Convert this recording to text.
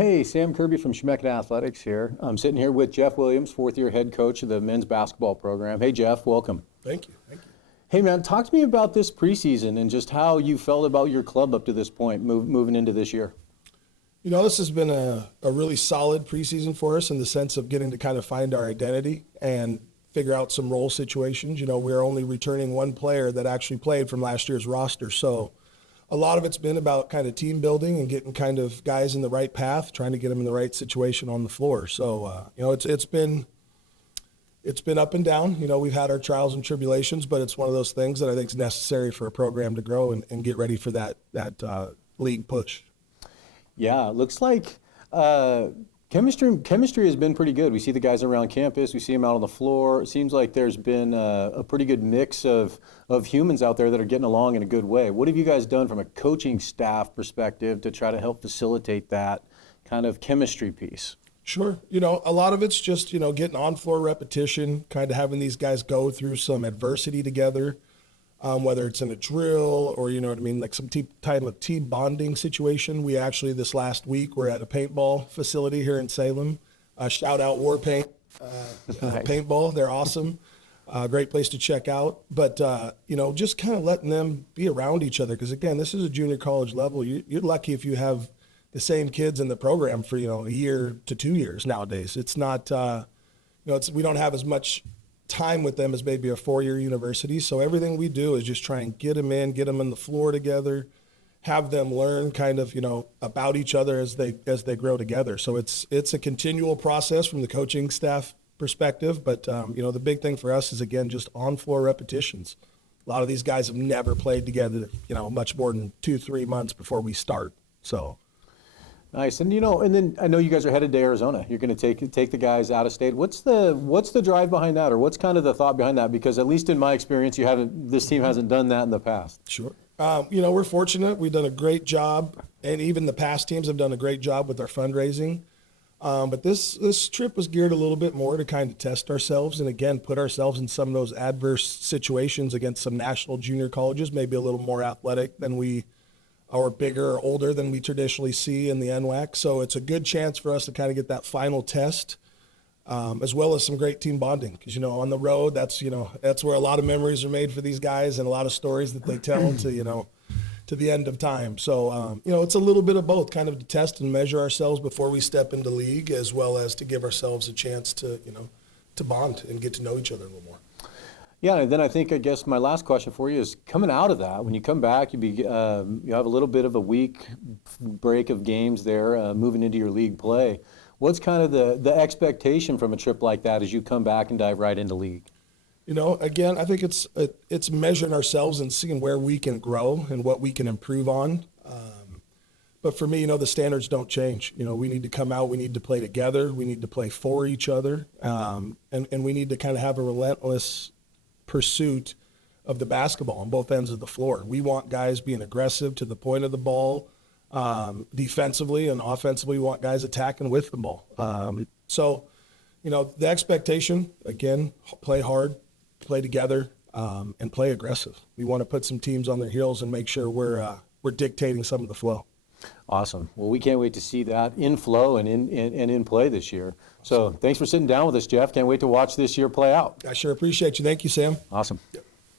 Hey, Sam Kirby from Chemeketa Athletics here. I'm sitting here with Jeff Williams, fourth-year head coach of the men's basketball program. Hey, Jeff, welcome. Thank you. Thank you. Hey, man, talk to me about this preseason and just how you felt about your club up to this point, moving into this year. You know, this has been a really solid preseason for us in the sense of getting to kind of find our identity and figure out some role situations. You know, we're only returning one player that actually played from last year's roster. So a lot of it's been about kind of team building and getting kind of guys in the right path, trying to get them in the right situation on the floor. So, you know, it's been up and down. You know, we've had our trials and tribulations, but it's one of those things that I think is necessary for a program to grow and get ready for that league push. Yeah, it looks like chemistry has been pretty good. We see the guys around campus. We see them out on the floor. It seems like there's been a pretty good mix of humans out there that are getting along in a good way. What have you guys done from a coaching staff perspective to try to help facilitate that kind of chemistry piece? Sure. You know, a lot of it's just, you know, getting on-floor repetition, kind of having these guys go through some adversity together, whether it's in a drill or, you know what I mean, like some type of team bonding situation. We actually, this last week, we're at a paintball facility here in Salem. Shout out War Paint Nice. Paintball. They're awesome. Great place to check out. But, you know, just kind of letting them be around each other. Because, again, this is a junior college level. You're lucky if you have the same kids in the program for, you know, a year to 2 years nowadays. It's not, you know, we don't have as much time with them as maybe a 4-year university. So everything we do is just try and get them on the floor together, have them learn kind of, you know, about each other as they grow together. So it's a continual process from the coaching staff perspective. But, you know, the big thing for us is, again, just on-floor repetitions. A lot of these guys have never played together, you know, much more than 2-3 months before we start. So. Nice, and you know, and then I know you guys are headed to Arizona. You're going to take the guys out of state. What's the drive behind that, or what's kind of the thought behind that? Because at least in my experience, this team hasn't done that in the past. Sure. You know, we're fortunate. We've done a great job, and even the past teams have done a great job with our fundraising. But this trip was geared a little bit more to kind of test ourselves and, again, put ourselves in some of those adverse situations against some national junior colleges, maybe a little more athletic than we or bigger or older than we traditionally see in the NWAC. So it's a good chance for us to kind of get that final test, as well as some great team bonding. Because, you know, on the road, that's where a lot of memories are made for these guys and a lot of stories that they tell to the end of time. So, you know, it's a little bit of both, kind of to test and measure ourselves before we step into league, as well as to give ourselves a chance to, you know, to bond and get to know each other a little more. Yeah, and then I guess my last question for you is, coming out of that, when you come back, you have a little bit of a week break of games there, moving into your league play. What's kind of the expectation from a trip like that as you come back and dive right into league? You know, again, I think it's measuring ourselves and seeing where we can grow and what we can improve on. But for me, you know, the standards don't change. You know, we need to come out, we need to play together, we need to play for each other, and we need to kind of have a relentless pursuit of the basketball on both ends of the floor. We want guys being aggressive to the point of the ball, defensively, and offensively we want guys attacking with the ball. So, you know, the expectation, again, play hard, play together, and play aggressive. We want to put some teams on their heels and make sure we're dictating some of the flow. Awesome. Well, we can't wait to see that in flow and in play this year. So thanks for sitting down with us, Jeff. Can't wait to watch this year play out. I sure appreciate you. Thank you, Sam. Awesome. Yep.